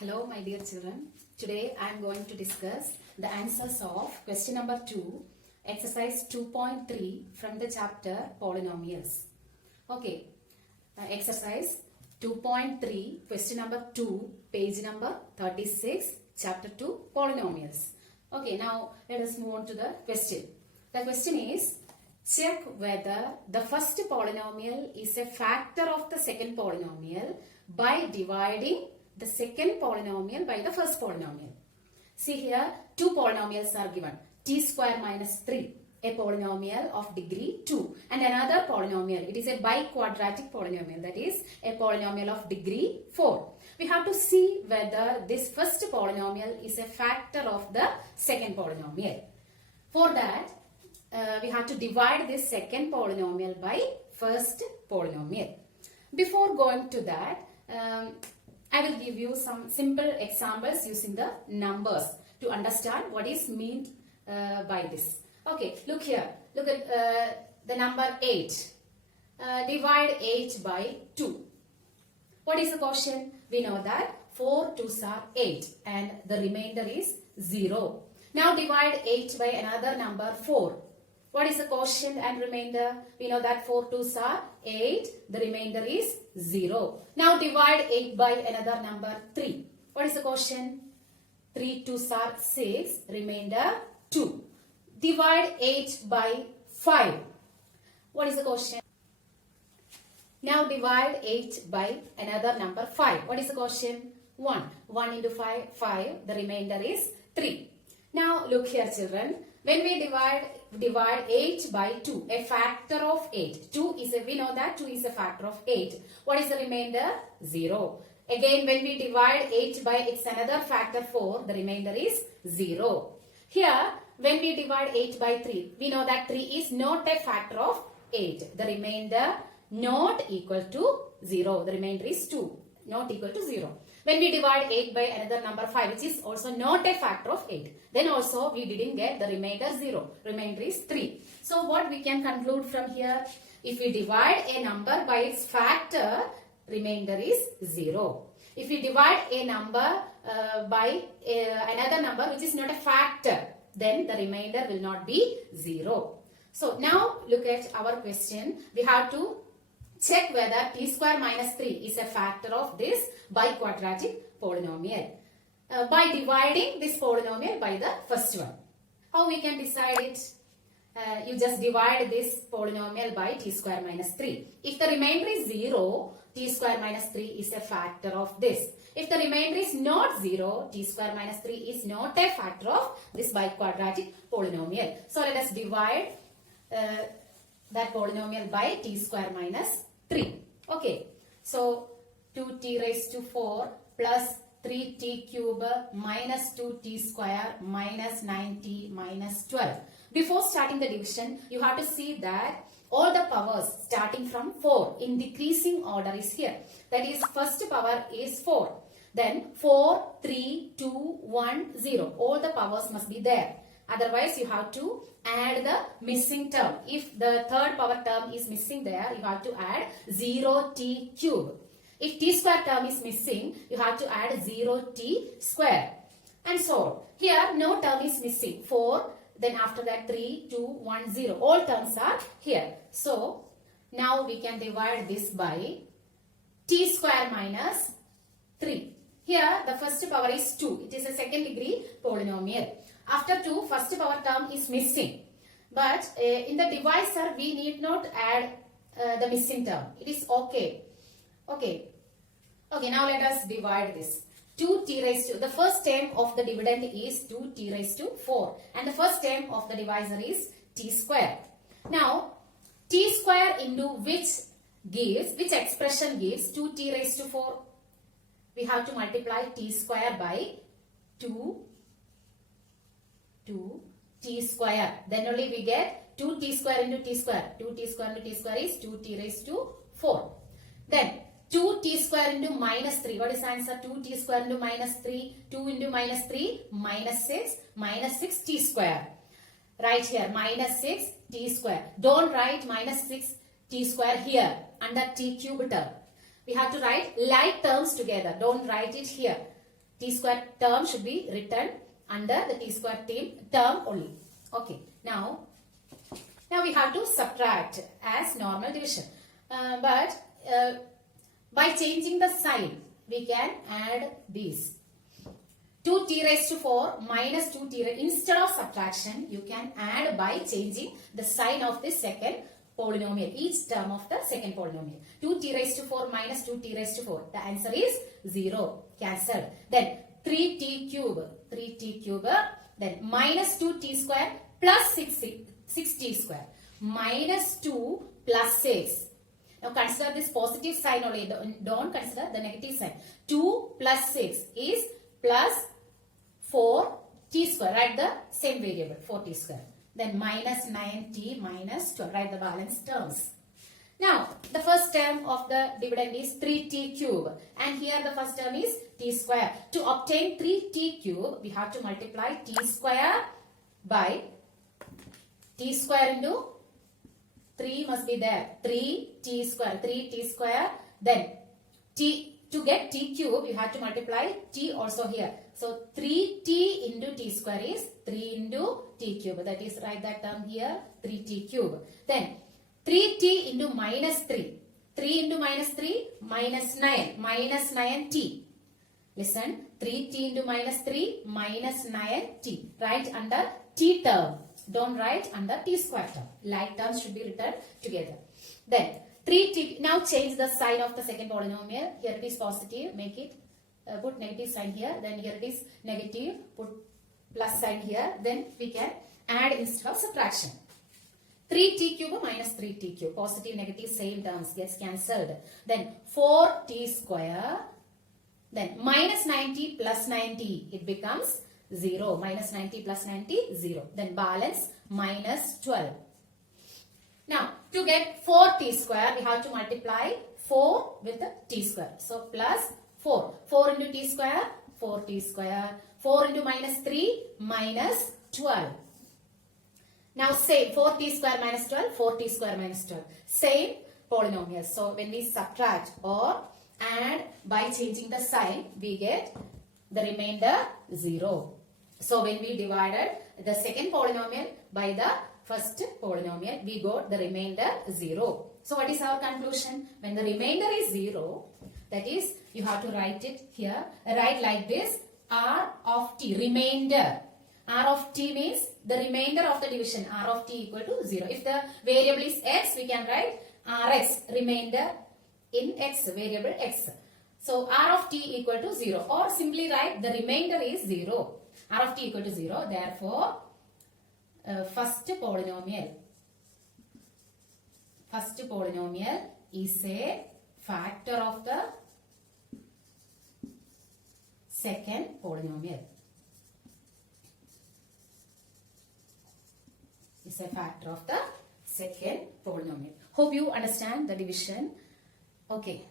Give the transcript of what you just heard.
Hello my dear children, today I am going to discuss the answers of question number 2, exercise 2.3 from the chapter Polynomials. Okay, exercise 2.3, question number 2, page number 36, chapter 2, Polynomials. Okay, now let us move on to the question. The question is, check whether the first polynomial is a factor of the second polynomial by dividing the second polynomial by the first polynomial. See here, two polynomials are given. T square minus 3, a polynomial of degree 2, and another polynomial. It is a biquadratic polynomial, that is a polynomial of degree 4. We have to see whether this first polynomial is a factor of the second polynomial. For that, we have to divide this second polynomial by first polynomial. Before going to that, I will give you some simple examples using the numbers to understand what is meant by this. Okay, look here. Look at the number 8. Divide 8 by 2. What is the quotient? We know that 4 2s are 8 and the remainder is 0. Now divide 8 by another number 4. What is the quotient and remainder? We know that 4 2s are 8. The remainder is 0. Now divide 8 by another number 3. What is the quotient? 3 2s are 6. Remainder 2. Divide 8 by 5. What is the quotient? Now divide 8 by another number 5. What is the quotient? 1. 1 into 5, 5. The remainder is 3. Now look here children. When we divide 8 by 2, a factor of 8. 2 is we know that 2 is a factor of 8. What is the remainder? 0. Again, when we divide 8 by its another factor 4, the remainder is 0. Here, when we divide 8 by 3, we know that 3 is not a factor of 8. The remainder not equal to 0. The remainder is 2, not equal to 0. When we divide 8 by another number 5, which is also not a factor of 8, then also we didn't get the remainder 0. Remainder is 3. So what we can conclude from here? If we divide a number by its factor, remainder is 0. If we divide a number by another number which is not a factor, then the remainder will not be 0. So now look at our question. We have to check whether t square minus 3 is a factor of this biquadratic polynomial by dividing this polynomial by the first one. How we can decide it? You just divide this polynomial by t square minus 3. If the remainder is 0, t square minus 3 is a factor of this. If the remainder is not 0, t square minus 3 is not a factor of this biquadratic polynomial. So let us divide that polynomial by t square minus 3. Okay, so 2t raised to 4 plus 3t cube minus 2t square minus 9t minus 12. Before starting the division, you have to see that all the powers starting from 4 in decreasing order is here. That is, first power is 4. Then 4, 3, 2, 1, 0. All the powers must be there. Otherwise, you have to add the missing term. If the third power term is missing there, you have to add 0t cube. If t square term is missing, you have to add 0t square. And so, here no term is missing. 4, then after that 3, 2, 1, 0. All terms are here. So, now we can divide this by t square minus 3. Here, the first power is 2. It is a second degree polynomial. After 2, first power term is missing. But in the divisor, we need not add the missing term. It is okay. Okay, now let us divide this. 2t raised to, the first term of the dividend is 2t raised to 4. And the first term of the divisor is t square. Now, t square into which expression gives 2t raised to 4? We have to multiply t square by 2t square. Then only we get 2t square into t square. 2t square into t square is 2t raised to 4. Then 2t square into minus 3. What is the answer? 2t square into minus 3. 2 into minus 3, minus 6. Minus 6t square. Right here, minus 6 t square. Don't write minus 6 t square here under t cube term. We have to write like terms together. Don't write it here. t square term should be written under the t square term only. Okay. Now we have to subtract as normal division. But by changing the sign, we can add these. 2t raised to 4 minus 2t. Instead of subtraction, you can add by changing the sign of the second polynomial, each term of the second polynomial. 2t raised to 4 minus 2t raised to 4. The answer is 0. Cancelled. Then 3t cube. Then minus 2t square plus 6t square. Minus 2 plus 6. Now consider this positive sign only. Don't consider the negative sign. 2 plus 6 is plus 4t square. Write the same variable, 4t square. Then minus 9t minus 12. Write the balance terms. Now, the first term of the dividend is 3t cube. And here the first term is t square. To obtain 3t cube, we have to multiply t square by t square into 3 must be there. 3t square. Then to get t cube, you have to multiply t also here. So 3t into t square is 3 into t cube. That is, write that term here, 3t cube. Then 3t into minus 3. 3 into minus 3, minus 9. Minus 9t. Listen, 3t into minus 3, minus 9t. Write under t term. Don't write under t square term. Like terms should be written together. Then 3t. Now change the sign of the second polynomial. Here it is positive. Make it. Put negative sign here. Then here it is negative. Put plus sign here. Then we can add instead of subtraction. 3t cube minus 3t cube. Positive, negative, same terms gets cancelled. Then 4t square. Then minus 90 plus 90. It becomes 0. Minus 90 plus 90, 0. Then balance minus 12. Now, to get 4t square, we have to multiply 4 with the t square. So, plus 4. 4 into t square, 4t square. 4 into minus 3, minus 12. Now, same 4t square minus 12, 4t square minus 12. Same polynomials. So, when we subtract or add by changing the sign, we get the remainder 0. So, when we divided the second polynomial by the first polynomial, we got the remainder 0. So, what is our conclusion? When the remainder is 0, that is, you have to write it here. Write like this, r of t, remainder. R of t means the remainder of the division, r of t equal to 0. If the variable is x, we can write rx, remainder in x, variable x. So, r of t equal to 0, or simply write the remainder is 0. R of t equal to 0. Therefore, first polynomial is a factor of the second polynomial. Is a factor of the second polynomial. Hope you understand the division. Okay.